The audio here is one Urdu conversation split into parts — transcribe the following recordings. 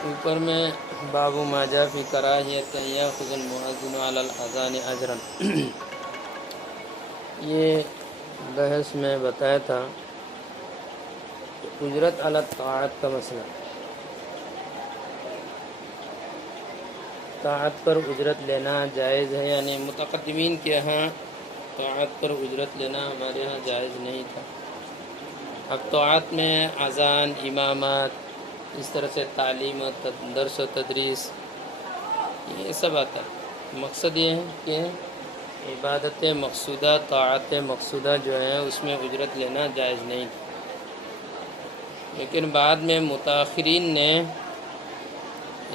اوپر میں باب ما جاء فی کراہیت ان یاخذ المؤذن علی الاذان اجرا، یہ بحث میں بتایا تھا اجرت علی الطاعت کا مسئلہ، طاعت پر اجرت لینا جائز ہے، یعنی متقدمین کے ہاں طاعت پر اجرت لینا ہمارے ہاں جائز نہیں تھا۔ اب طاعت میں اذان، امامت، اس طرح سے تعلیم و درس و تدریس، یہ سب آتا ہے۔ مقصد یہ ہے کہ عبادت مقصودہ، طاعت مقصودہ جو ہے اس میں اجرت لینا جائز نہیں تھا، لیکن بعد میں متاخرین نے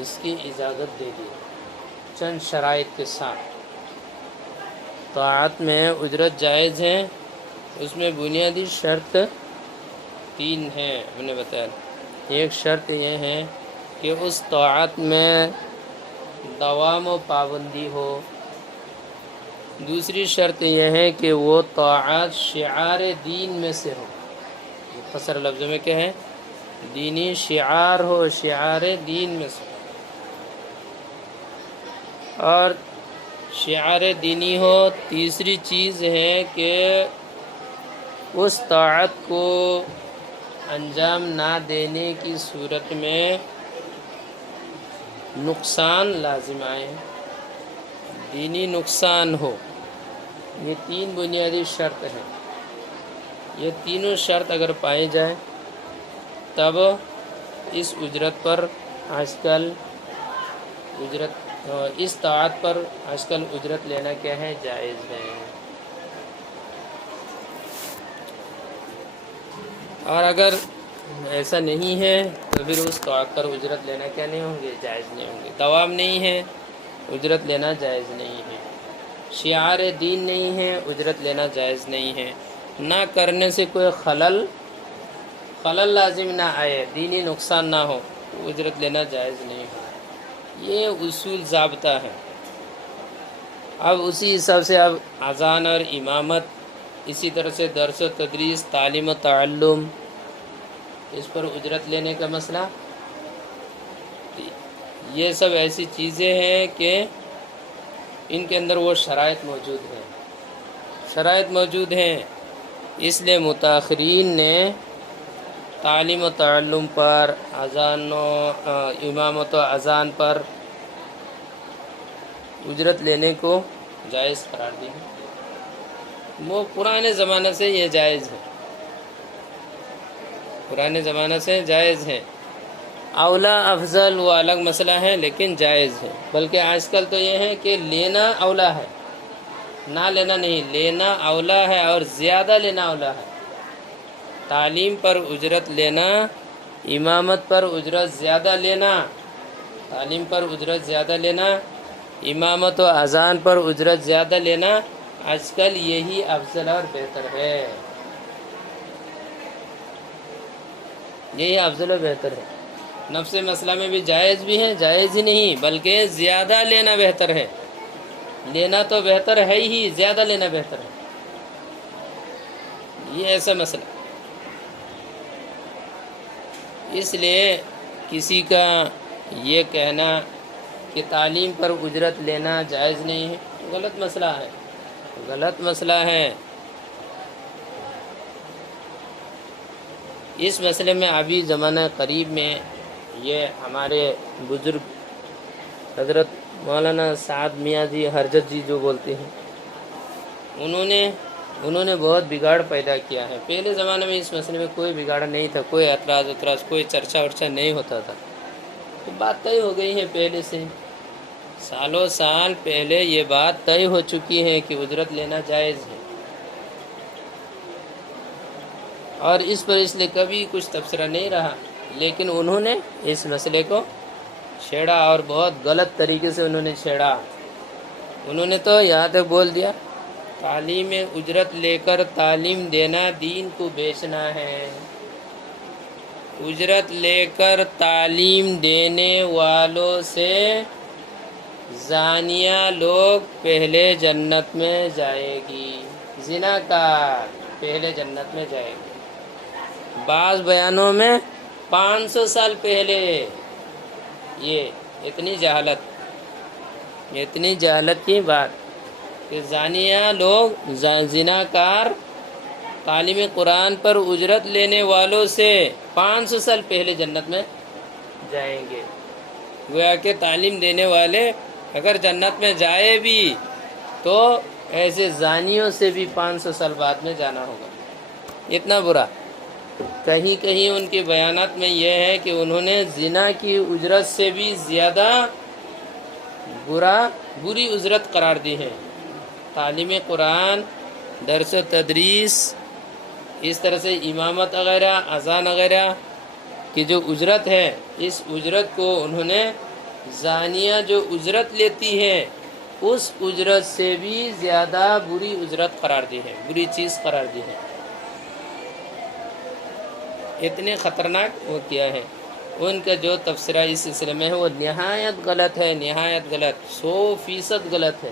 اس کی اجازت دے دی چند شرائط کے ساتھ۔ طاعت میں اجرت جائز ہے، اس میں بنیادی شرط 3 ہیں، ہم نے بتایا۔ ایک شرط یہ ہے کہ اس طاعت میں دوام و پابندی ہو، دوسری شرط یہ ہے کہ وہ طاعت شعار دین میں سے ہو، مختصر لفظوں میں کیا ہے، دینی شعار ہو، شعار دین میں سے، اور شعار دینی ہو۔ تیسری چیز ہے کہ اس طاعت کو انجام نہ دینے کی صورت میں نقصان لازم آئے، دینی نقصان ہو۔ یہ 3 بنیادی شرط ہیں، یہ تینوں شرط اگر پائے جائیں تب اس اجرت پر آج کل اس طاعت پر آج کل اجرت لینا کیا ہے، جائز ہے۔ اور اگر ایسا نہیں ہے تو پھر اس طاعت پر اجرت لینا کیا نہیں ہوں گے، جائز نہیں ہوں گے۔ دوام نہیں ہے، اجرت لینا جائز نہیں ہے۔ شعار دین نہیں ہے، اجرت لینا جائز نہیں ہے۔ نہ کرنے سے کوئی خلل لازم نہ آئے، دینی نقصان نہ ہو، تو اجرت لینا جائز نہیں ہے۔ یہ اصول ضابطہ ہے۔ اب اسی حساب سے اب اذان اور امامت، اسی طرح سے درس و تدریس، تعلیم و تعلم، اس پر اجرت لینے کا مسئلہ، یہ سب ایسی چیزیں ہیں کہ ان کے اندر وہ شرائط موجود ہیں، اس لیے متاخرین نے تعلیم و تعلم پر، اذان و امامت و اذان پر اجرت لینے کو جائز قرار دی۔ وہ پرانے زمانے سے یہ جائز ہے، پرانے زمانے سے جائز ہے۔ اولا افضل وہ الگ مسئلہ ہے، لیکن جائز ہے۔ بلکہ آج کل تو یہ ہے کہ لینا اولا ہے، نہ لینا نہیں، لینا اولا ہے، اور زیادہ لینا اولا ہے۔ تعلیم پر اجرت لینا، امامت پر اجرت زیادہ لینا، تعلیم پر اجرت زیادہ لینا، امامت و اذان پر اجرت زیادہ لینا، آج کل یہی افضل اور بہتر ہے، یہی افضل و بہتر ہے۔ نفس مسئلہ میں بھی جائز بھی ہے، جائز ہی نہیں بلکہ زیادہ لینا بہتر ہے۔ لینا تو بہتر ہے ہی، زیادہ لینا بہتر ہے، یہ ایسا مسئلہ۔ اس لیے کسی کا یہ کہنا کہ تعلیم پر اجرت لینا جائز نہیں ہے، غلط مسئلہ ہے، غلط مسئلہ ہے۔ اس مسئلے میں ابھی زمانہ قریب میں یہ ہمارے بزرگ حضرت مولانا سعد میاں جی ہرجت جی جو بولتے ہیں، انہوں نے بہت بگاڑ پیدا کیا ہے۔ پہلے زمانے میں اس مسئلے میں کوئی بگاڑ نہیں تھا، کوئی اعتراض، کوئی چرچا نہیں ہوتا تھا۔ تو بات طے ہو گئی ہے، پہلے سے سالوں سال پہلے یہ بات طے ہو چکی ہے کہ اجرت لینا جائز ہے، اور اس پر اس لیے کبھی کچھ تبصرہ نہیں رہا۔ لیکن انہوں نے اس مسئلے کو چھیڑا، اور بہت غلط طریقے سے انہوں نے چھیڑا۔ انہوں نے تو یہاں تک بول دیا تعلیم اجرت لے کر تعلیم دینا دین کو بیچنا ہے، اجرت لے کر تعلیم دینے والوں سے زانیہ لوگ پہلے جنت میں جائے گی، زناکار پہلے جنت میں جائے گی۔ بعض بیانوں میں 500 سال پہلے یہ اتنی جہالت کی بات کہ زانیہ لوگ زناکار تعلیم قرآن پر اجرت لینے والوں سے 500 سال پہلے جنت میں جائیں گے۔ گویا کہ تعلیم دینے والے اگر جنت میں جائے بھی تو ایسے زانیوں سے بھی 500 سال بعد میں جانا ہوگا۔ اتنا برا۔ کہیں کہیں ان کے بیانات میں یہ ہے کہ انہوں نے زنا کی اجرت سے بھی زیادہ بری اجرت قرار دی ہے۔ تعلیم قرآن، درس و تدریس، اس طرح سے امامت وغیرہ، اذان وغیرہ کی جو اجرت ہے، اس اجرت کو انہوں نے زانیہ جو اجرت لیتی ہے اس اجرت سے بھی زیادہ بری اجرت قرار دی ہے، بری چیز قرار دی ہے۔ اتنے خطرناک وہ کیا ہے۔ ان کا جو تبصرہ اس سلسلے میں ہے وہ نہایت غلط ہے، نہایت غلط، 100% غلط ہے۔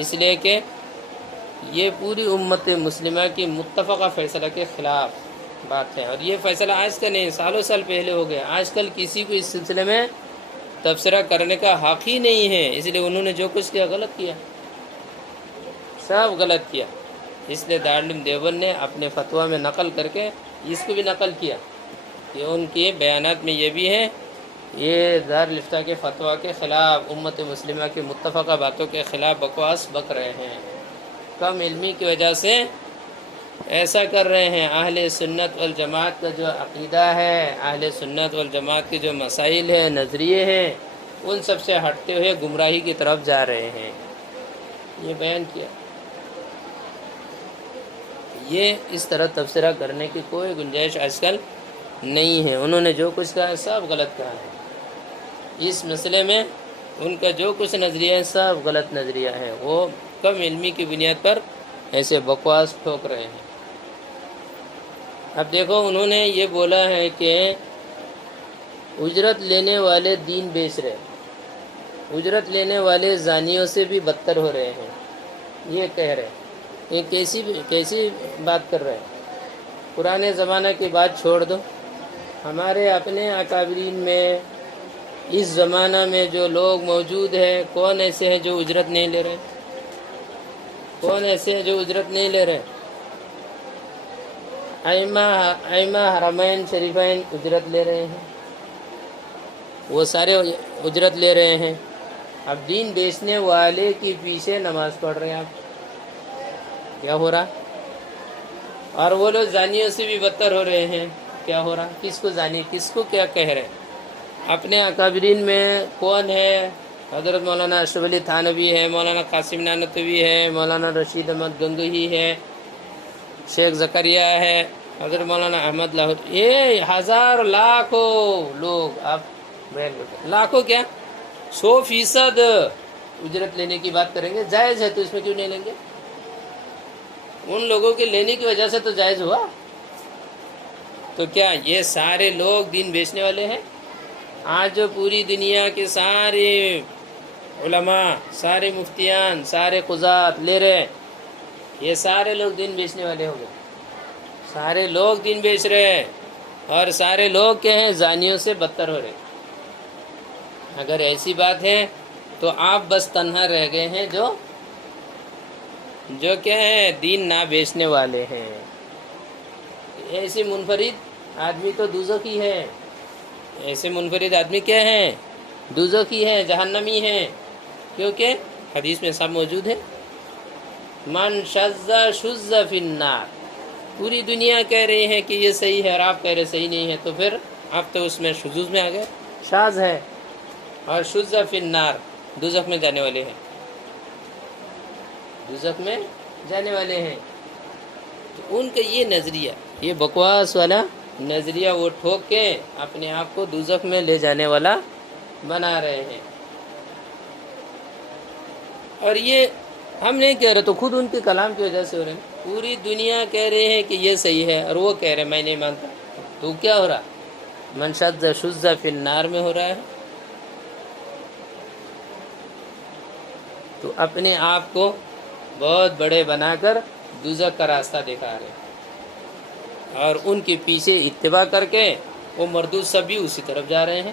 اس لیے کہ یہ پوری امت مسلمہ کی متفقہ فیصلہ کے خلاف بات ہے، اور یہ فیصلہ آج کا نہیں، سالوں سال پہلے ہو گیا۔ آج کل کسی کو اس سلسلے میں تبصرہ کرنے کا حق ہی نہیں ہے، اس لیے انہوں نے جو کچھ کیا غلط کیا، سب غلط کیا۔ اس لیے دارالعلوم دیوبند نے اپنے فتویٰ میں نقل کر کے اس کو بھی نقل کیا کہ ان کے بیانات میں یہ بھی ہے، یہ دارالفتہ کے فتویٰ کے خلاف، امت مسلمہ کی متفقہ باتوں کے خلاف بکواس بک رہے ہیں، کم علمی کی وجہ سے ایسا کر رہے ہیں۔ اہل سنت والجماعت کا جو عقیدہ ہے، اہل سنت والجماعت کے جو مسائل ہیں، نظریے ہیں، ان سب سے ہٹتے ہوئے گمراہی کی طرف جا رہے ہیں۔ یہ بیان کیا۔ یہ اس طرح تبصرہ کرنے کی کوئی گنجائش آج کل نہیں ہے۔ انہوں نے جو کچھ کہا سب غلط کہا ہے۔ اس مسئلے میں ان کا جو کچھ نظریہ ہے سب غلط نظریہ ہے۔ وہ کم علمی کی بنیاد پر ایسے بکواس ٹھوک رہے ہیں۔ اب دیکھو انہوں نے یہ بولا ہے کہ اجرت لینے والے دین بیچ رہے، اجرت لینے والے زانیوں سے بھی بدتر ہو رہے ہیں، یہ کہہ رہے ہیں۔ یہ کیسی بات کر رہے ہیں؟ پرانے زمانہ کی بات چھوڑ دو، ہمارے اپنے اکابرین میں اس زمانہ میں جو لوگ موجود ہیں، کون ایسے ہیں جو اجرت نہیں لے رہے؟ کون ایسے ہیں جو اجرت نہیں لے رہے؟ ائمہ حرمین شریفین اجرت لے رہے ہیں، وہ سارے اجرت لے رہے ہیں۔ اب دین بیچنے والے کے پیچھے نماز پڑھ رہے ہیں آپ، کیا ہو رہا؟ اور وہ لوگ زانیوں سے بھی بدتر ہو رہے ہیں، کیا ہو رہا؟ کس کو زانی، کس کو کیا کہہ رہے ہیں؟ اپنے اکابرین میں کون ہے؟ حضرت مولانا اشرف علی تھانوی ہے، مولانا قاسم نانوتوی ہے، مولانا رشید احمد گنگوہی ہے، شیخ زکریا ہے، حضرت مولانا احمد لاہور، یہ ہزار لاکھوں لوگ، آپ لاکھوں کیا 100% اجرت لینے کی بات کریں گے۔ جائز ہے تو اس میں کیوں نہیں لیں گے؟ ان لوگوں کے لینے کی وجہ سے تو جائز ہوا۔ تو کیا یہ سارے لوگ دین بیچنے والے ہیں؟ آج جو پوری دنیا کے سارے علماء، سارے مفتیان، سارے قضات لے رہے ہیں، یہ سارے لوگ دین بیچنے والے ہو گئے۔ سارے لوگ دین بیچ رہے ہیں، اور سارے لوگ کیا ہیں؟ زانیوں سے بدتر ہو رہے ہیں۔ اگر ایسی بات ہے تو آپ بس تنہا رہ گئے ہیں جو کیا ہے؟ دین نہ بیچنے والے ہیں۔ ایسی منفرد آدمی تو دوزخی ہے، ایسے منفرد آدمی کیا ہے؟ دوزخی ہے، جہنمی ہے، کیونکہ حدیث میں سب موجود ہے، من شذ شذ فی النار۔ پوری دنیا کہہ رہی ہے کہ یہ صحیح ہے اور آپ کہہ رہے صحیح نہیں ہے، تو پھر آپ تو اس میں شذوذ میں آ گئے، شاذ ہے، اور شذ فی النار، دوزخ میں جانے والے ہیں، دوزخ میں جانے والے ہیں۔ تو ان کا یہ نظریہ، یہ بکواس والا نظریہ وہ ٹھوک کے اپنے آپ کو دوزخ میں لے جانے والا بنا رہے ہیں۔ اور یہ ہم نہیں کہہ رہے، تو خود ان کے کلام کی وجہ سے ہو رہے ہیں۔ پوری دنیا کہہ رہے ہیں کہ یہ صحیح ہے، اور وہ کہہ رہے ہیں میں نہیں مانتا، تو کیا ہو رہا؟ من شذ شذ فی النار میں ہو رہا ہے۔ تو اپنے آپ کو بہت بڑے بنا کر دوزخ کا راستہ دکھا رہے ہیں، اور ان کے پیچھے اتباع کر کے وہ مردود سب بھی اسی طرف جا رہے ہیں۔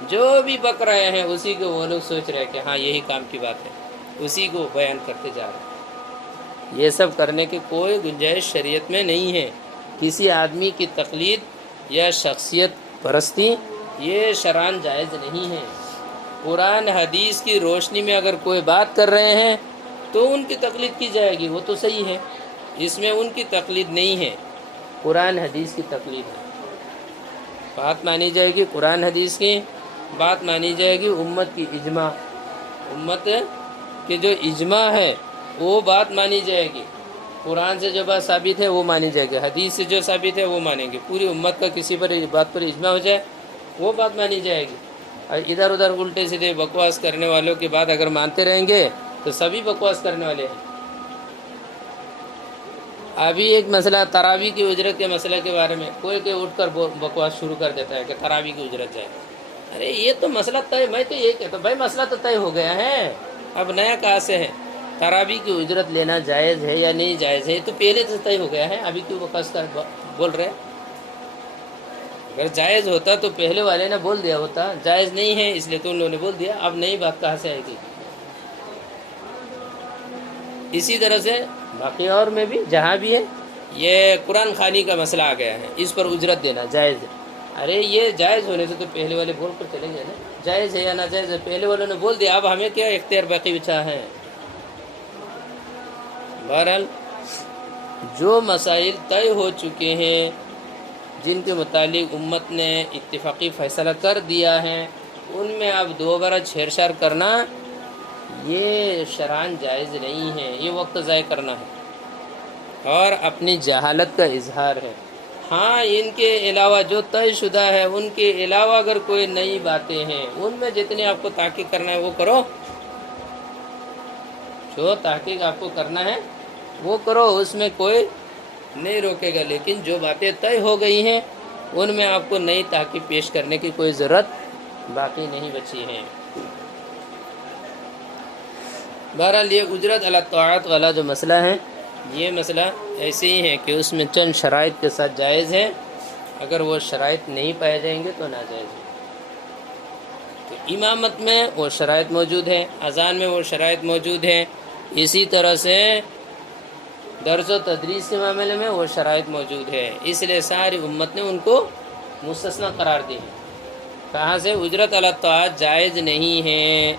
جو بھی بک رہے ہیں اسی کو وہ لوگ سوچ رہے ہیں کہ ہاں یہی کام کی بات ہے، اسی کو بیان کرتے جا رہے ہیں۔ یہ سب کرنے کی کوئی گنجائش شریعت میں نہیں ہے۔ کسی آدمی کی تقلید یا شخصیت پرستی یہ شرعاً جائز نہیں ہے۔ قرآن حدیث کی روشنی میں اگر کوئی بات کر رہے ہیں تو ان کی تقلید کی جائے گی، وہ تو صحیح ہے، اس میں ان کی تقلید نہیں ہے، قرآن حدیث کی تقلید ہے۔ بات مانی جائے گی قرآن حدیث کی، بات مانی جائے گی امت کی اجماع، امت کے جو اجماع ہے وہ بات مانی جائے گی۔ قرآن سے جو بات ثابت ہے وہ مانی جائے گی، حدیث سے جو ثابت ہے وہ مانیں گے۔ پوری امت کا کسی پر بات پر اجماع ہو جائے وہ بات مانی جائے گی۔ اور ادھر ادھر الٹے سیدھے بکواس کرنے والوں کی بات اگر مانتے رہیں گے تو سبھی بکواس کرنے والے ہیں۔ ابھی ایک مسئلہ تراویح کی اجرت کے مسئلہ کے بارے میں کوئی اٹھ کر بکواس شروع کر دیتا ہے کہ تراویح کی اجرت جائے۔ ارے یہ تو مسئلہ طے، میں تو یہ کہتا ہوں بھائی مسئلہ تو طے ہو گیا ہے، اب نیا کہاں سے ہے؟ تراویح کی اجرت لینا جائز ہے یا نہیں جائز ہے تو پہلے سے طے ہو گیا ہے، ابھی کیوں بکواس کر بول رہے؟ اگر جائز ہوتا تو پہلے والے نے بول دیا ہوتا، جائز نہیں ہے اس لیے تو انہوں نے بول دیا، اب نئی بات کہاں سے آئے گی؟ اسی طرح سے باقی اور میں بھی جہاں بھی ہے یہ قرآن خوانی کا مسئلہ آ گیا ہے، اس پر اجرت دینا جائز ہے۔ ارے یہ جائز ہونے سے تو پہلے والے بول کر چلیں گے نا، جائز ہے یا ناجائز ہے، پہلے والوں نے بول دیا، اب ہمیں کیا اختیار باقی بچا ہے؟ بہرحال جو مسائل طے ہو چکے ہیں، جن کے متعلق امت نے اتفاقی فیصلہ کر دیا ہے، ان میں اب دوبارہ چھیڑ چھاڑ کرنا یہ شرعاً جائز نہیں ہے، یہ وقت ضائع کرنا ہے اور اپنی جہالت کا اظہار ہے۔ ہاں ان کے علاوہ جو طے شدہ ہے ان کے علاوہ اگر کوئی نئی باتیں ہیں ان میں جتنی آپ کو تحقیق کرنا ہے وہ کرو، جو تحقیق آپ کو کرنا ہے وہ کرو، اس میں کوئی نہیں روکے گا، لیکن جو باتیں طے ہو گئی ہیں ان میں آپ کو نئی تحقیق پیش کرنے کی کوئی ضرورت باقی نہیں بچی ہے۔ بہرحال یہ اجرت علی الطاعات والا جو مسئلہ ہے یہ مسئلہ ایسے ہی ہے کہ اس میں چند شرائط کے ساتھ جائز ہے، اگر وہ شرائط نہیں پائے جائیں گے تو ناجائز ہے۔ تو امامت میں وہ شرائط موجود ہے، اذان میں وہ شرائط موجود ہے، اسی طرح سے درس و تدریس کے معاملے میں وہ شرائط موجود ہے، اس لیے ساری امت نے ان کو مستثنیٰ قرار دی ہے۔ کہاں سے؟ اجرت علی الطاعات جائز نہیں ہے،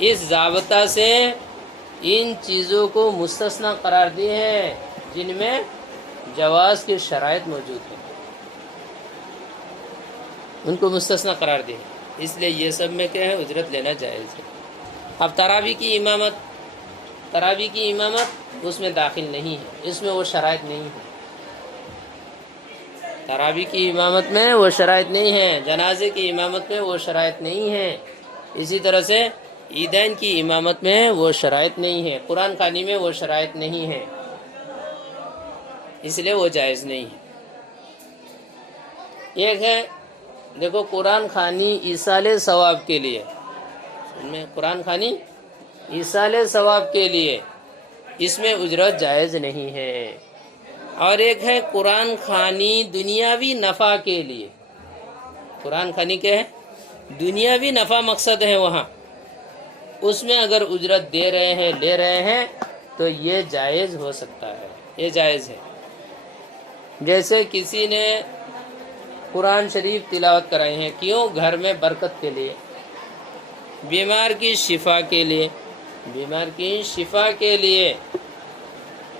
اس ضابطہ سے ان چیزوں کو مستثنیٰ قرار دی ہے جن میں جواز کی شرائط موجود ہیں، ان کو مستثنیٰ قرار دی ہے، اس لیے یہ سب میں کیا ہے؟ اجرت لینا جائز ہے۔ اب تراویح کی امامت اس میں داخل نہیں ہے، اس میں وہ شرائط نہیں ہے، تراویح کی امامت میں وہ شرائط نہیں ہے، جنازے کی امامت میں وہ شرائط نہیں ہے، اسی طرح سے عیدین کی امامت میں وہ شرائط نہیں ہے، قرآن خوانی میں وہ شرائط نہیں ہے، اس لیے وہ جائز نہیں ہے۔ ایک ہے دیکھو قرآن خوانی ایصال ثواب کے لیے، قرآن خوانی ایصال ثواب کے لیے اس میں اجرت جائز نہیں ہے، اور ایک ہے قرآن خوانی دنیاوی نفع کے لیے۔ قرآن خوانی کیا ہے؟ دنیاوی نفع مقصد ہے وہاں، اس میں اگر اجرت دے رہے ہیں لے رہے ہیں تو یہ جائز ہو سکتا ہے، یہ جائز ہے۔ جیسے کسی نے قرآن شریف تلاوت کرائے ہیں، کیوں؟ گھر میں برکت کے لیے، بیمار کی شفا کے لیے، بیمار کی شفا کے لیے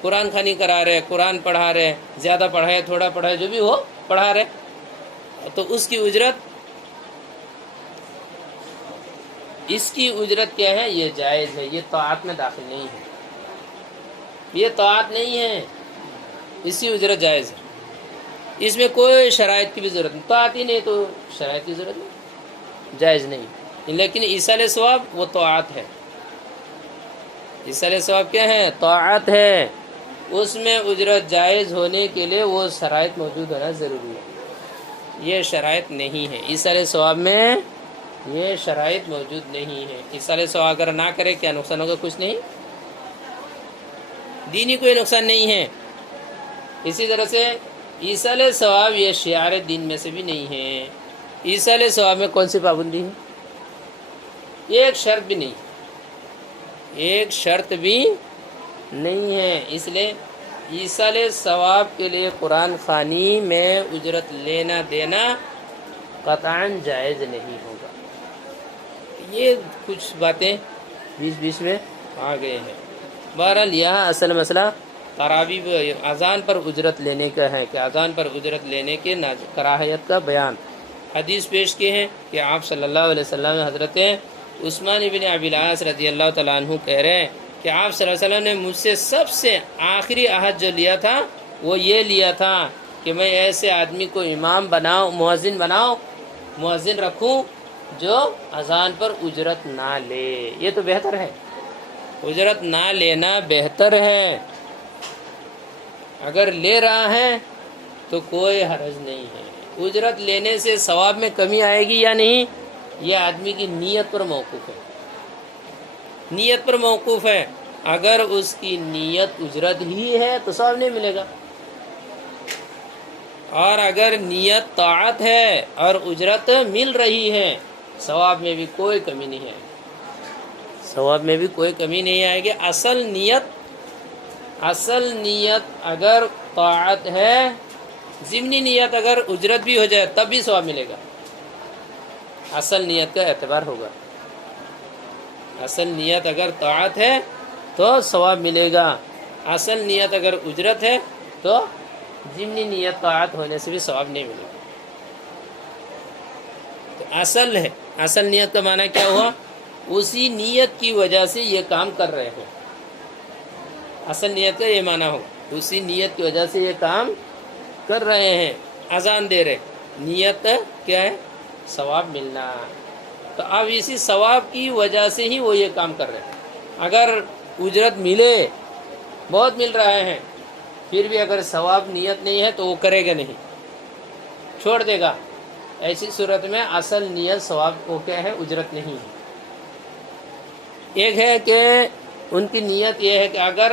قرآن خوانی کرا رہے، قرآن پڑھا رہے، زیادہ پڑھائے تھوڑا پڑھائے جو بھی ہو پڑھا رہے، تو اس کی اجرت کیا ہے؟ یہ جائز ہے، یہ طاعت میں داخل نہیں ہے، یہ طاعت نہیں ہے، اس کی اجرت جائز ہے، اس میں کوئی شرائط کی بھی ضرورت نہیں، طاعت ہی نہیں تو شرائط کی ضرورت نہیں، جائز نہیں۔ لیکن ایصال ثواب وہ طاعت ہے، ایصال ثواب کیا ہے؟ طاعت ہے، اس میں اجرت جائز ہونے کے لیے وہ شرائط موجود ہونا ضروری ہے، یہ شرائط نہیں ہے، ایصال ثواب میں یہ شرائط موجود نہیں ہے۔ ایصال ثواب اگر نہ کرے کیا نقصان ہوگا؟ کچھ نہیں، دینی کوئی نقصان نہیں ہے۔ اسی طرح سے ایصال ثواب یہ شعار دین میں سے بھی نہیں ہے، ایصال ثواب میں کون سی پابندی ہے؟ ایک شرط بھی نہیں، ایک شرط بھی نہیں ہے۔ اس لیے ایصال ثواب کے لیے قرآن خوانی میں اجرت لینا دینا قطعاً جائز نہیں ہوگا۔ یہ کچھ باتیں بیچ میں آ گئے ہیں۔ بہرحال یہاں اصل مسئلہ تراویح اذان پر اجرت لینے کا ہے کہ اذان پر اجرت لینے کے کراہیت کا بیان۔ حدیث پیش کی ہے کہ آپ صلی اللہ علیہ وسلم حضرت عثمان بن ابی العاص رضی اللہ تعالیٰ عنہ کہہ رہے ہیں کہ آپ صلی اللہ علیہ وسلم نے مجھ سے سب سے آخری عہد جو لیا تھا وہ یہ لیا تھا کہ میں ایسے آدمی کو امام بناؤں، مؤذن رکھوں جو اذان پر اجرت نہ لے۔ یہ تو بہتر ہے، اجرت نہ لینا بہتر ہے۔ اگر لے رہا ہے تو کوئی حرج نہیں ہے۔ اجرت لینے سے ثواب میں کمی آئے گی یا نہیں، یہ آدمی کی نیت پر موقوف ہے، نیت پر موقوف ہے۔ اگر اس کی نیت اجرت ہی ہے تو ثواب نہیں ملے گا، اور اگر نیت طاعت ہے اور اجرت مل رہی ہے ثواب میں بھی کوئی کمی نہیں ہے، ثواب میں بھی کوئی کمی نہیں آئے گی۔ اصل نیت اگر طاعت ہے، ضمنی نیت اگر اجرت بھی ہو جائے تب بھی ثواب ملے گا، اصل نیت کا اعتبار ہوگا۔ اصل نیت اگر طاعت ہے تو ثواب ملے گا، اصل نیت اگر اجرت ہے تو ضمنی نیت طاعت ہونے سے بھی ثواب نہیں ملے گا۔ تو اصل ہے، اصل نیت کا معنی کیا ہوا؟ اسی نیت کی وجہ سے یہ کام کر رہے ہو، اصل نیت کا یہ معنی ہو اسی نیت کی وجہ سے یہ کام کر رہے ہیں، اذان دے رہے، نیت کیا ہے؟ ثواب ملنا۔ تو اب اسی ثواب کی وجہ سے ہی وہ یہ کام کر رہے ہیں۔ اگر اجرت ملے، بہت مل رہا ہے، پھر بھی اگر ثواب نیت نہیں ہے تو وہ کرے گا نہیں، چھوڑ دے گا، ایسی صورت میں اصل نیت ثواب وہ کیا ہے؟ اجرت نہیں ہے۔ ایک ہے کہ ان کی نیت یہ ہے کہ اگر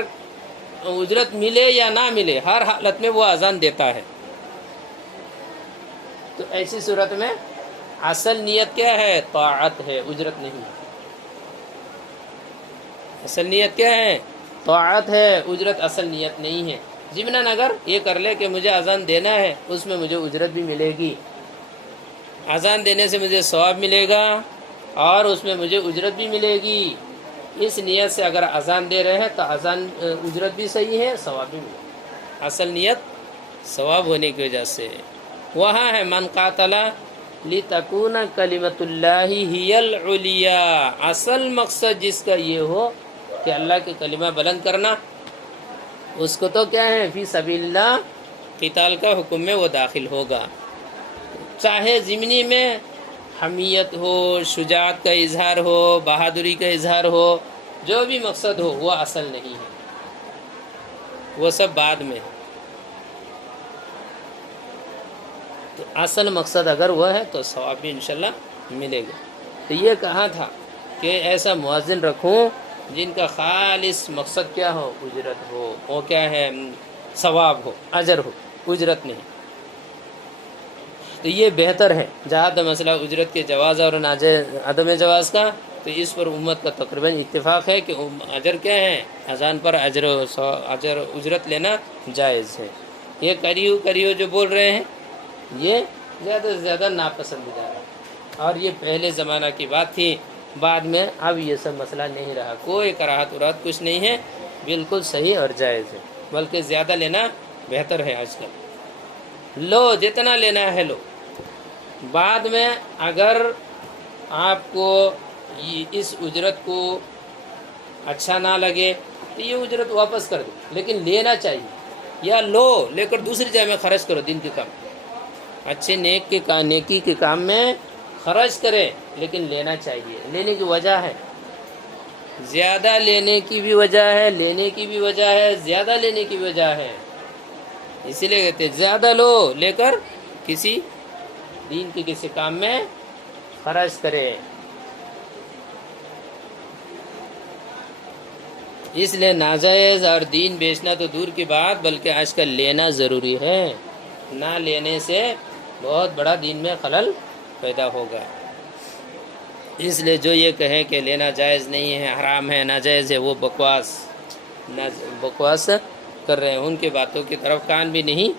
اجرت ملے یا نہ ملے ہر حالت میں وہ اذان دیتا ہے، تو ایسی صورت میں اصل نیت کیا ہے؟ طاعت ہے، اجرت نہیں۔ اصل نیت کیا ہے؟ طاعت ہے، اجرت اصل نیت نہیں ہے۔ ضمناً اگر یہ کر لے کہ مجھے اذان دینا ہے، اس میں مجھے اجرت بھی ملے گی، اذان دینے سے مجھے ثواب ملے گا اور اس میں مجھے اجرت بھی ملے گی، اس نیت سے اگر اذان دے رہے ہیں تو اذان اجرت بھی صحیح ہے، ثواب بھی ملے گا۔ اصل نیت ثواب ہونے کی وجہ سے وہاں ہے من قاتل لتکون کلمۃ اللہ ہی العلیا، اصل مقصد جس کا یہ ہو کہ اللہ کے کلمہ بلند کرنا، اس کو تو کیا ہے؟ فی سبیل اللہ قتال کا حکم میں وہ داخل ہوگا، چاہے ضمنی میں حمیت ہو، شجاعت کا اظہار ہو، بہادری کا اظہار ہو، جو بھی مقصد ہو وہ اصل نہیں ہے، وہ سب بعد میں۔ تو اصل مقصد اگر وہ ہے تو ثواب بھی انشاءاللہ ملے گا۔ تو یہ کہا تھا کہ ایسا مؤذن رکھوں جن کا خالص مقصد کیا ہو؟ اجرت ہو، وہ کیا ہے؟ ثواب ہو، اجر ہو، اجرت نہیں۔ تو یہ بہتر ہے۔ جہاں تک مسئلہ اجرت کے جواز اور عدم جواز کا، تو اس پر امت کا تقریباً اتفاق ہے کہ اجر کیا ہے؟ اذان پر اجرت لینا جائز ہے۔ یہ کریو جو بول رہے ہیں یہ زیادہ سے زیادہ ناپسندیدہ ہے، اور یہ پہلے زمانہ کی بات تھی، بعد میں اب یہ سب مسئلہ نہیں رہا، کوئی کراہت ورات کچھ نہیں ہے، بالکل صحیح اور جائز ہے، بلکہ زیادہ لینا بہتر ہے۔ آج کل لو جتنا لینا ہے لو، بعد میں اگر آپ کو اس اجرت کو اچھا نہ لگے تو یہ اجرت واپس کر دو، لیکن لینا چاہیے، یا لو لے کر دوسری جگہ میں خرچ کرو، دین کے کام، اچھے نیکی کے کام میں خرچ کرے، لیکن لینا چاہیے۔ لینے کی وجہ ہے، زیادہ لینے کی بھی وجہ ہے، لینے کی بھی وجہ ہے، زیادہ لینے کی بھی وجہ ہے، اسی لیے کہتے ہیں زیادہ لو لے کر کسی دین کے کسی کام میں خرچ کرے۔ اس لیے ناجائز اور دین بیچنا تو دور کی بات، بلکہ آج کل لینا ضروری ہے، نہ لینے سے بہت بڑا دین میں خلل پیدا ہوگا۔ اس لیے جو یہ کہیں کہ لینا جائز نہیں ہے، حرام ہے، ناجائز ہے، وہ بکواس کر رہے ہیں۔ ان کی باتوں کی طرف کان بھی نہیں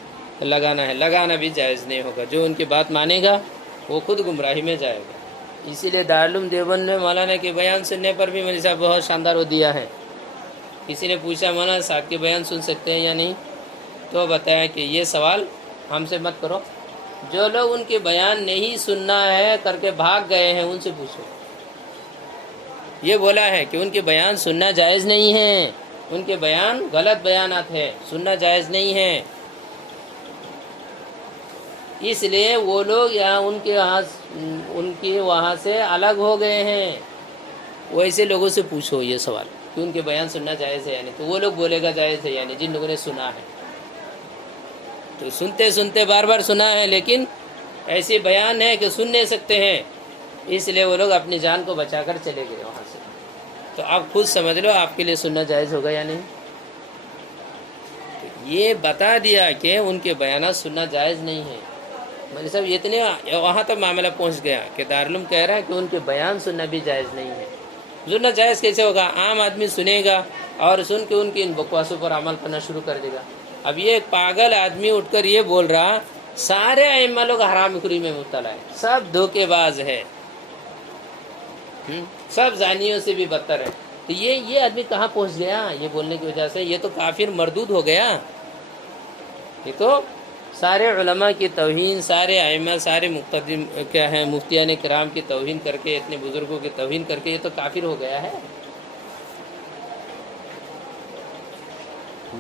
لگانا ہے، لگانا بھی جائز نہیں ہوگا۔ جو ان کی بات مانے گا وہ خود گمراہی میں جائے گا۔ اسی لیے دارالعلوم دیوبند میں مولانا کے بیان سننے پر بھی مولوی صاحب بہت شاندار وہ دیا ہے۔ کسی نے پوچھا مولانا صاحب کے بیان سن سکتے ہیں یا نہیں، تو بتایا کہ یہ سوال ہم سے مت کرو، جو لوگ ان کے بیان نہیں سننا ہے کر کے بھاگ گئے ہیں ان سے پوچھو۔ یہ بولا ہے کہ ان کے بیان سننا جائز نہیں ہے، ان کے بیان غلط بیانات ہے، سننا جائز نہیں ہے۔ اس لیے وہ لوگ یہاں ان کے وہاں سے الگ ہو گئے ہیں۔ ویسے لوگوں سے پوچھو یہ سوال کہ ان کے بیان سننا جائز ہے یعنی، تو وہ لوگ بولے گا جائز ہے یعنی، جن لوگوں نے سنا ہے۔ تو سنتے سنتے بار بار سنا ہے، لیکن ایسے بیان ہے کہ سن نہیں سکتے ہیں، اس لیے وہ لوگ اپنی جان کو بچا کر چلے گئے وہاں سے۔ تو آپ خود سمجھ لو آپ کے لیے سننا جائز ہوگا یا نہیں۔ یہ بتا دیا کہ ان کے بیانات سننا جائز نہیں ہے۔ مولوی صاحب اتنے وہاں تک معاملہ پہنچ گیا کہ دارالعلوم کہہ رہا ہے کہ ان کے بیان سننا بھی جائز نہیں ہے۔ سننا جائز کیسے ہوگا؟ عام آدمی سنے گا اور سن کے ان کی ان بکواسوں پر عمل کرنا شروع کر دے گا۔ اب یہ ایک پاگل آدمی اٹھ کر یہ بول رہا سارے ائمہ لوگ حرام خوری میں مبتلا ہے، سب دھوکے باز ہے، سب زانیوں سے بھی بدتر ہے۔ تو یہ آدمی کہاں پہنچ گیا یہ بولنے کی وجہ سے؟ یہ تو کافر مردود ہو گیا۔ یہ تو سارے علماء کی توہین، سارے ائمہ، سارے مقتدی کیا ہے مفتیان کرام کی توہین کر کے، اتنے بزرگوں کی توہین کر کے یہ تو کافر ہو گیا ہے۔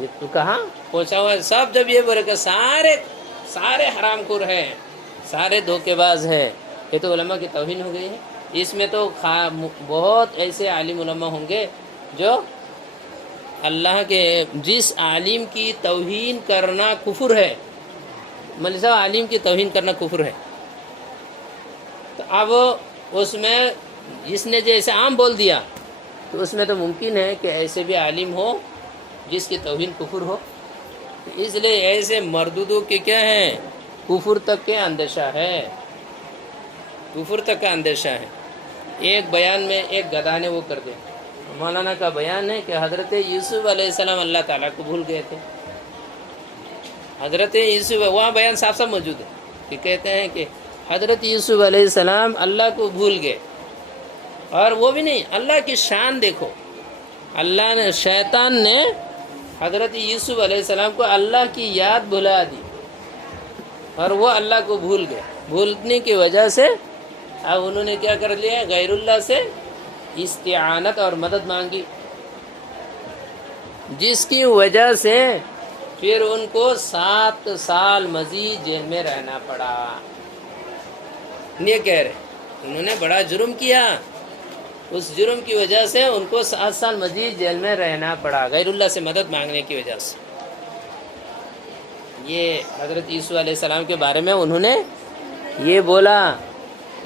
یہ تو کہاں پہنچا ہوا ہے؟ سب جب یہ بولے کہ سارے حرام خور ہیں، سارے دھوکے باز ہیں، یہ تو علماء کی توہین ہو گئی ہے۔ اس میں تو بہت ایسے عالم علماء ہوں گے جو اللہ کے، جس عالم کی توہین کرنا کفر ہے، مولوی صاحب عالم کی توہین کرنا کفر ہے، تو اب اس میں جس نے جیسے عام بول دیا تو اس میں تو ممکن ہے کہ ایسے بھی عالم ہو جس کی توہین کفر ہو۔ اس لیے ایسے مردودوں کے کیا ہے، کفر تک کے اندیشہ ہے، کفر تک کا اندیشہ ہے۔ ایک بیان میں ایک گدھا نے وہ کر دیا۔ مولانا کا بیان ہے کہ حضرت یوسف علیہ السلام اللہ تعالیٰ کو بھول گئے تھے۔ حضرت یوسف، وہاں بیان صاف صاف موجود ہے کہ کہتے ہیں کہ حضرت یوسف علیہ السلام اللہ کو بھول گئے، اور وہ بھی نہیں، اللہ کی شان دیکھو، اللہ نے، شیطان نے حضرت یوسف علیہ السلام کو اللہ کی یاد بھلا دی اور وہ اللہ کو بھول گئے۔ بھولنے کی وجہ سے اب انہوں نے کیا کر لیا، غیر اللہ سے استعانت اور مدد مانگی، جس کی وجہ سے پھر ان کو 7 سال مزید جیل میں رہنا پڑا۔ یہ کہہ رہے انہوں نے بڑا جرم کیا، اس جرم کی وجہ سے ان کو 7 سال مزید جیل میں رہنا پڑا، غیر اللہ سے مدد مانگنے کی وجہ سے۔ یہ حضرت یوسف علیہ السلام کے بارے میں انہوں نے یہ بولا،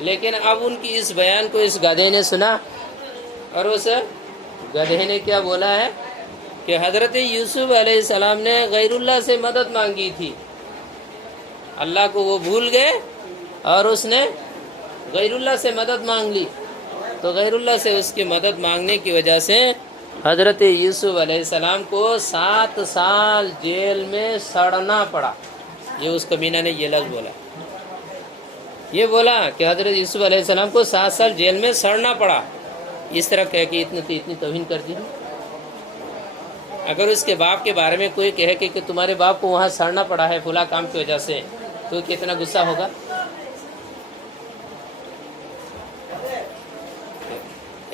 لیکن اب ان کی اس بیان کو اس گدھے نے سنا، اور اس گدھے نے کیا بولا ہے کہ حضرت یوسف علیہ السلام نے غیر اللہ سے مدد مانگی تھی، اللہ کو وہ بھول گئے اور اس نے غیر اللہ سے مدد مانگ لی، تو غیر اللہ سے اس کی مدد مانگنے کی وجہ سے حضرت یوسف علیہ السلام کو 7 سال جیل میں سڑنا پڑا۔ یہ اس کمینہ نے یہ لفظ بولا، یہ بولا کہ حضرت یوسف علیہ السلام کو 7 سال جیل میں سڑنا پڑا۔ اس طرح کہہ کے اتنی توہین کر دی۔ اگر اس کے باپ کے بارے میں کوئی کہے کہ تمہارے باپ کو وہاں سڑنا پڑا ہے فلاں کام کی وجہ سے، تو کتنا غصہ ہوگا۔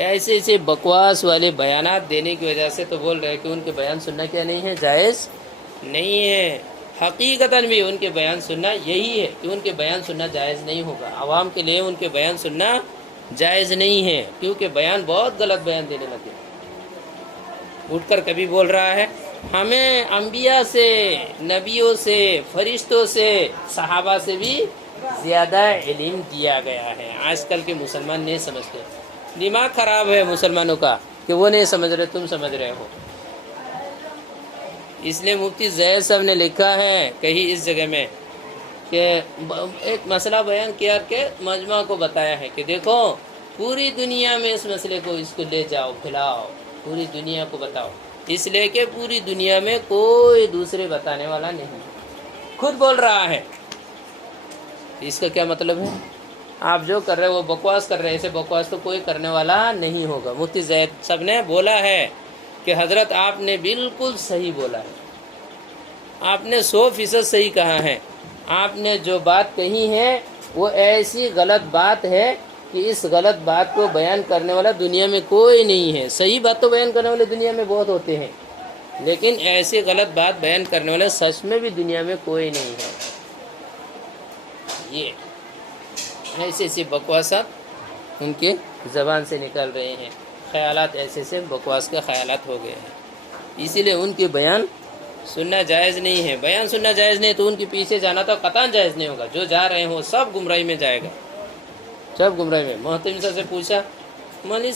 ایسے بکواس والے بیانات دینے کی وجہ سے تو بول رہے ہیں کہ ان کے بیان سننا کیا نہیں ہے، جائز نہیں ہے۔ حقیقتاً بھی ان کے بیان سننا یہی ہے کہ ان کے بیان سننا جائز نہیں ہوگا۔ عوام کے لیے ان کے بیان سننا جائز نہیں ہے، کیونکہ بیان بہت غلط بیان دینے لگے۔ اٹھ کر کبھی بول رہا ہے ہمیں انبیاء سے، نبیوں سے، فرشتوں سے، صحابہ سے بھی زیادہ علم دیا گیا ہے۔ آج کل کے مسلمان نہیں سمجھتے، دماغ خراب ہے مسلمانوں کا کہ وہ نہیں سمجھ رہے، تم سمجھ رہے ہو۔ اس لیے مفتی زید صاحب نے لکھا ہے کہیں اس جگہ میں کہ ایک مسئلہ بیان کیا کہ مجمع کو بتایا ہے کہ دیکھو پوری دنیا میں اس مسئلے کو اس کو لے جاؤ پھیلاؤ، پوری دنیا کو بتاؤ، اس لیے کہ پوری دنیا میں کوئی دوسرے بتانے والا نہیں، خود بول رہا ہے۔ اس کا کیا مطلب ہے؟ آپ جو کر رہے وہ بکواس کر رہے، ایسے بکواس تو کوئی کرنے والا نہیں ہوگا۔ مفتی زید صاحب نے بولا ہے کہ حضرت آپ نے بالکل صحیح بولا ہے، آپ نے 100% صحیح کہا ہے، آپ نے جو بات کہی ہے وہ ایسی غلط بات ہے کہ اس غلط بات کو بیان کرنے والا دنیا میں کوئی نہیں ہے۔ صحیح بات تو بیان کرنے والے دنیا میں بہت ہوتے ہیں، لیکن ایسی غلط بات بیان کرنے والے سچ میں بھی دنیا میں کوئی نہیں ہے۔ یہ ایسے ایسی بکواسات ان کے زبان سے نکل رہے ہیں، خیالات ایسے سے بکواس کا خیالات ہو گئے ہیں، اسی لیے ان کے بیان سننا جائز نہیں ہے۔ بیان سننا جائز نہیں تو ان کے پیچھے جانا تو قطعاً جائز نہیں ہوگا۔ جو جا رہے ہیں وہ سب گمراہی میں جائے گا، سب گمراہی میں۔ محترم صاحب سے پوچھا مولوی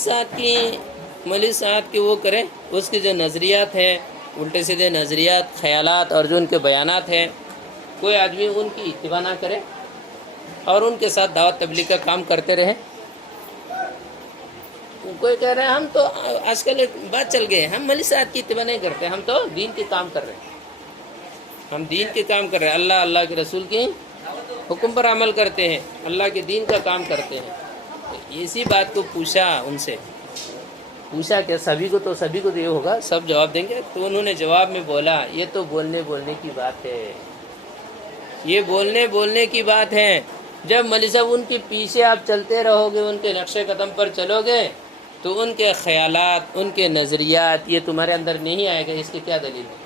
صاحب کی وہ کریں، اس کے جو نظریات ہیں الٹے سیدھے نظریات، خیالات اور جو ان کے بیانات ہیں، کوئی آدمی ان کی اتباع نہ کرے اور ان کے ساتھ دعوت تبلیغ کا کام کرتے رہے۔ کوئی کہہ رہے ہیں ہم تو آج کل ایک بات چل گئی، ہم مولوی صاحب کی اتباع نہیں کرتے، ہم تو دین کے کام کر رہے ہیں، ہم دین کے کام کر رہے ہیں، اللہ کے رسول کے حکم پر عمل کرتے ہیں، اللہ کے دین کا کام کرتے ہیں۔ اسی بات کو پوچھا ان سے، پوچھا کہ سبھی کو تو یہ ہوگا، سب جواب دیں گے؟ تو انہوں نے جواب میں بولا یہ تو بولنے کی بات ہے، یہ بولنے کی بات ہے۔ جب مولوی صاحب ان کے پیچھے آپ چلتے رہو گے، ان کے نقش قدم پر چلو گے تو ان کے خیالات، ان کے نظریات یہ تمہارے اندر نہیں آئے گا۔ اس کی کیا دلیل ہے؟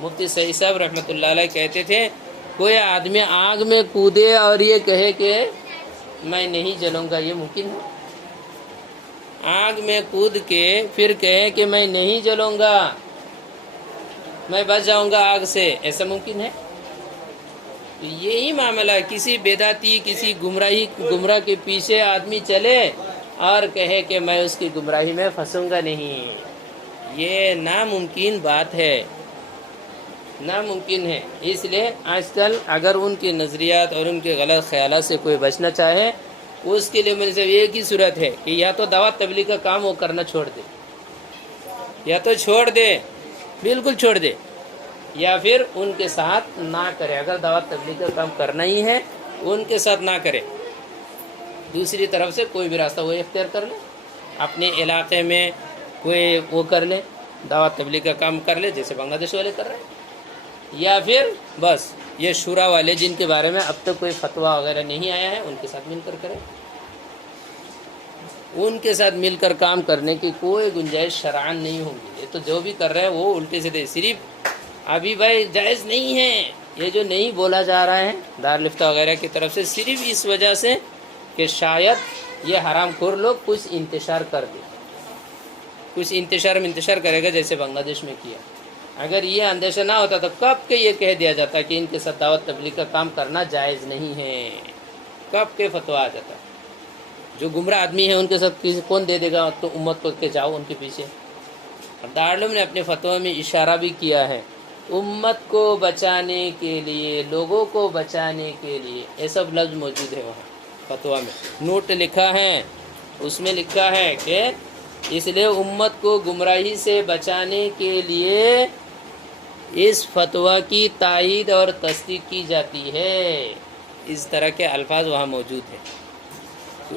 مفتی سعید صاحب رحمۃ اللہ علیہ کہتے تھے کوئی آدمی آگ میں کودے اور یہ کہے کہ میں نہیں جلوں گا، یہ ممکن ہے؟ آگ میں کود کے پھر کہے کہ میں نہیں جلوں گا، میں بچ جاؤں گا آگ سے، ایسا ممکن ہے؟ یہی معاملہ، کسی بدعتی، کسی گمراہ کے پیچھے آدمی چلے اور کہے کہ میں اس کی گمراہی میں پھنسوں گا نہیں، یہ ناممکن بات ہے، ناممکن ہے۔ اس لیے آج کل اگر ان کے نظریات اور ان کے غلط خیالات سے کوئی بچنا چاہے، اس کے لیے میرے سے ایک ہی صورت ہے کہ یا تو دعوت تبلیغ کا کام وہ کرنا چھوڑ دے، یا تو چھوڑ دے، بالکل چھوڑ دے، یا پھر ان کے ساتھ نہ کرے۔ اگر دعوت تبلیغ کا کام کرنا ہی ہے ان کے ساتھ نہ کرے، دوسری طرف سے کوئی بھی راستہ وہ اختیار کر لے، اپنے علاقے میں کوئی وہ کر لے، دعوت تبلیغ کا کام کر لے جیسے بنگلہ دیش والے کر رہے ہیں، یا پھر بس یہ شورا والے جن کے بارے میں اب تک کوئی فتویٰ وغیرہ نہیں آیا ہے ان کے ساتھ مل کر کریں، ان کے ساتھ مل کر کام کرنے کی کوئی گنجائش شرعاً نہیں ہوگی۔ یہ تو جو بھی کر رہے ہیں وہ الٹے سیدھے، صرف ابھی بھائی جائز نہیں ہے یہ جو نہیں بولا جا رہا ہے دارالفتہ وغیرہ کی طرف سے، صرف اس وجہ سے کہ شاید یہ حرام خور لوگ کچھ انتشار کر دے، کچھ انتشار کرے گا جیسے بنگلہ دیش میں کیا۔ اگر یہ اندیشہ نہ ہوتا تو کب کے یہ کہہ دیا جاتا کہ ان کے ساتھ دعوت تبلیغ کا کام کرنا جائز نہیں ہے، کب کے فتویٰ آ جاتا۔ جو گمراہ آدمی ہے ان کے ساتھ کون دے دے گا؟ تو امت کو کہ جاؤ ان کے پیچھے۔ دارالعلوم نے اپنے فتویٰ میں اشارہ بھی کیا ہے، امت کو بچانے کے لیے، لوگوں کو بچانے کے لیے، یہ سب لفظ موجود ہے وہاں فتویٰ میں، نوٹ لکھا ہے، اس میں لکھا ہے کہ اس لیے امت کو گمراہی سے بچانے کے لیے اس فتویٰ کی تائید اور تصدیق کی جاتی ہے، اس طرح کے الفاظ وہاں موجود ہیں،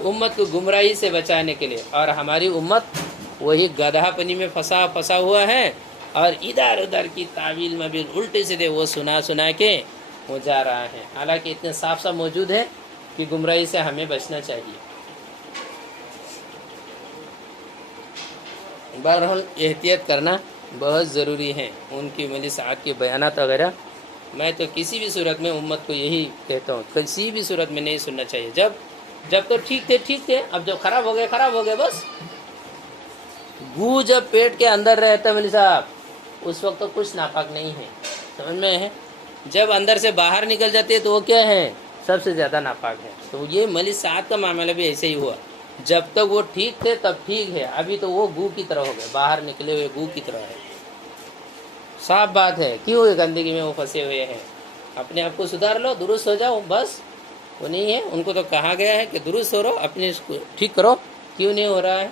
امت کو گمراہی سے بچانے کے لیے۔ اور ہماری امت وہی گدھا پنی میں پھنسا ہوا ہے اور ادھر ادھر کی تعویل میں بھی الٹے سیدھے وہ سنا کے وہ جا رہا ہے، حالانکہ اتنے صاف موجود ہے کہ گمراہی سے ہمیں بچنا چاہیے۔ بہرحال احتیاط کرنا بہت ضروری ہے، ان کی مولوی صاحب کے بیانات وغیرہ میں تو کسی بھی صورت میں امت کو یہی کہتا ہوں، کسی بھی صورت میں نہیں سننا چاہیے۔ جب تو ٹھیک تھے، اب جب خراب ہو گئے بس۔ گو جب پیٹ کے اندر رہتا مولوی صاحب اس وقت تو کچھ ناپاک نہیں ہے، سمجھ میں ہے؟ جب اندر سے باہر نکل جاتے تو وہ کیا ہے؟ سب سے زیادہ ناپاک ہے۔ تو یہ مولوی صاحب کا معاملہ بھی ایسے ہی ہوا، جب تک وہ ٹھیک تھے تب ٹھیک ہے، ابھی تو وہ گو کی طرح ہو گئے، باہر نکلے ہوئے گو کی طرح ہے۔ صاف بات ہے، کیوں گندگی میں وہ پھنسے ہوئے ہیں۔ اپنے آپ کو سدھار لو، درست ہو جاؤ، بس وہ نہیں ہے. ان کو تو کہا گیا ہے کہ درست ہو رہو، اپنے اس کو ٹھیک کرو. کیوں نہیں ہو رہا ہے؟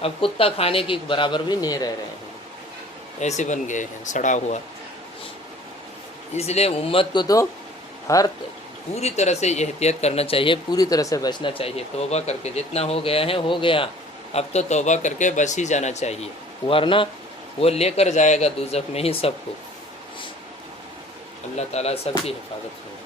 اب کتا کھانے کی برابر بھی نہیں رہ رہے ہیں، ایسے بن گئے ہیں سڑا ہوا. اس لیے امت کو تو پوری طرح سے احتیاط کرنا چاہیے، پوری طرح سے بچنا چاہیے. توبہ کر کے جتنا ہو گیا ہے ہو گیا، اب تو توبہ کر کے بچ ہی جانا چاہیے، ورنہ وہ لے کر جائے گا دوزخ میں ہی سب کو. اللہ تعالیٰ سب کی حفاظت کرے.